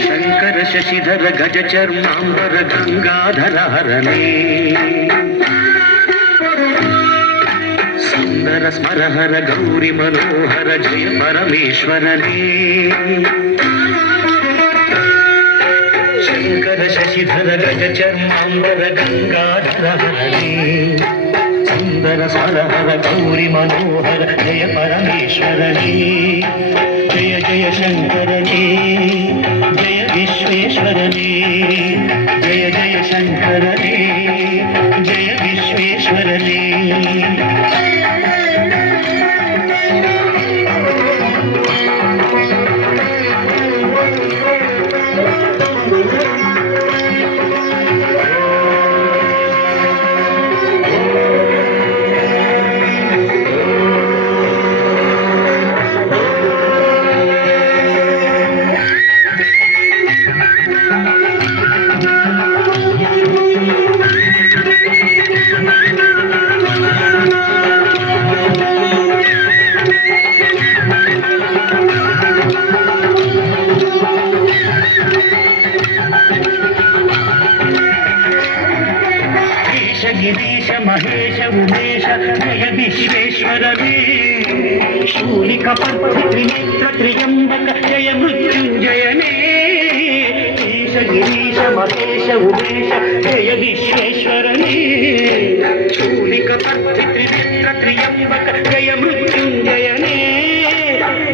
ಶಂಕರ ಶಶಿಧರ ಗಜ ಚರ್ಮಾಂಬರ ಗಂಗಾಧರ ಹರನೇ ಸುಂದರ ಸ್ಮರಹರ ಗೌರಿ ಮನೋಹರ ಜಯ ಪರಮೇಶ್ವರನೇ ಶಂಕರ ಶಶಿಧರ ಗಜ ಚರ್ಮಾಂಬರ ಗಂಗಾಧರ ಹರನೇ ಸುಂದರ ಸ್ಮರಹರ ಗೌರಿ ಮನೋಹರ ಜಯ ಪರಮೇಶ್ವರನೇ ಜಯ ಜಯ ಶಂಕರನೇ ಜಯ ವಿಶ್ವೇಶ್ವರನೇ ಜಯ ಜಯ ಶಂಕರನೇ ಜಯ ವಿಶ್ವೇಶ್ವರನೇ ಗಿರೀಶ ಮಹೇಶ ಉಮೇಶ ಜಯ ವಿಶ್ವೇಶ್ವರನೇ ಶೂಲಿಕ ಪರ್ವತ ತ್ರಿನೇತ್ರ ತ್ರಿಯಂಬಕ ಜಯ ಮೃತ್ಯುಂಜಯನೇ ಈಶ ಗಿರೀಶ ಮಹೇಶ ಉಮೇಶ ಜಯ ವಿಶ್ವೇಶ್ವರನೇ ಶೂಲಿಕ ಪರ್ವತ ತ್ರಿನೇತ್ರ ತ್ರಿಯಂಬಕ ಜಯ ಮೃತ್ಯುಂಜಯನೇ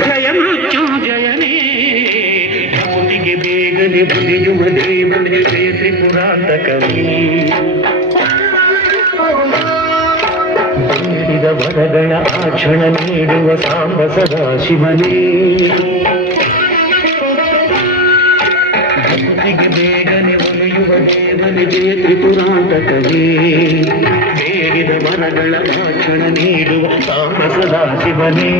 ಜಯ ಮೃತ್ಯುಂಜಯನೇ ಜ್ಯೋತಿಗೆ ಬೇಗನೆ ಬಲಿಯುವ ದೇವನೇ ಜಯ ತ್ರಿಪುರಾಂತಕನೇ ಬೇಡಿದ ವರಗಳ ಆಕ್ಷಣ ನೀಡುವ ಸಾಂಬ ಸದಾಶಿವನೇ ಭಕ್ತಿಗೆ ಬೇಗನೆ ಒಲಿಯುವ ದೇವನೇ ಜಯ ತ್ರಿಪುರಾಂತಕನೇ ಬೇಡಿದ ವರಗಳ ಆಕ್ಷಣ ನೀಡುವ ಸಾಂಬ ಸದಾಶಿವನೇ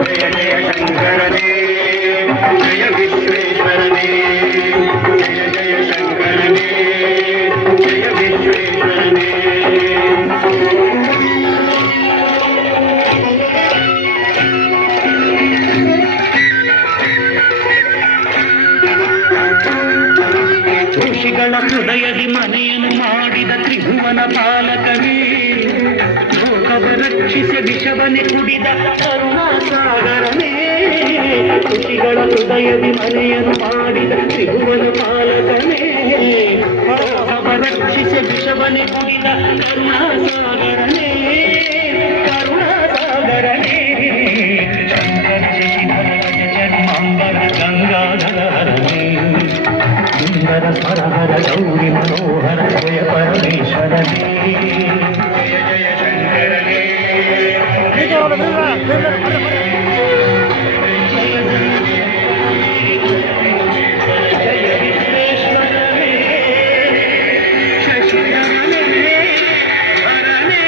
ಜಯ ಜಯ ಶಂಕರನೇ ಜಯ ವಿಶ್ವೇಶ್ವರನೇ ಜಯ ಜಯ ಶಂಕರನೇ ಜಯ ವಿಶ್ವೇಶ್ವರನೇ ಋಷಿಗಳ ಹೃದಯದಿ ಮನೆಯನ್ನು ಮಾಡಿದ ತ್ರಿಭುವನ ಪಾಲಕನೇ ಲೋಕವ ರಕ್ಷಿಸಿ ವಿಷವನೆ ಕುಡಿದ ಕರುಣಾಸಾಗರನೇ ಋಷಿಗಳ ಹೃದಯದಿ ಮನೆಯನ್ನು ಮಾಡಿದ ತ್ರಿಭುವನ ಪಾಲಕನೇ ಲೋಕವ ರಕ್ಷಿಸಿ ವಿಷವನೆ ಕುಡಿದ ಕರುಣಾಸಾಗರನೇ ಕರುಣಾಸಾಗರನೇ ಶಂಕರ ಶಶಿಧರ ಗಜ ಚರ್ಮಾಂಬರ ಗಂಗಾಧರ ಹರನೇ ಸುಂದರ ಸ್ವರಹರ ಗೌರಿ ಮನೋಹರ ಜಯ ಪರಮೇಶ್ವರನೇ ಜಯ ಜಯ ಶಂಕರನೇ ಜಯ ವಿಶ್ವೇಶ್ವರನೇ ಶಶಿಧರನೇ ಹರನೇ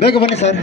ಬೇಗ ಬನ್ನಿ ಸರ್.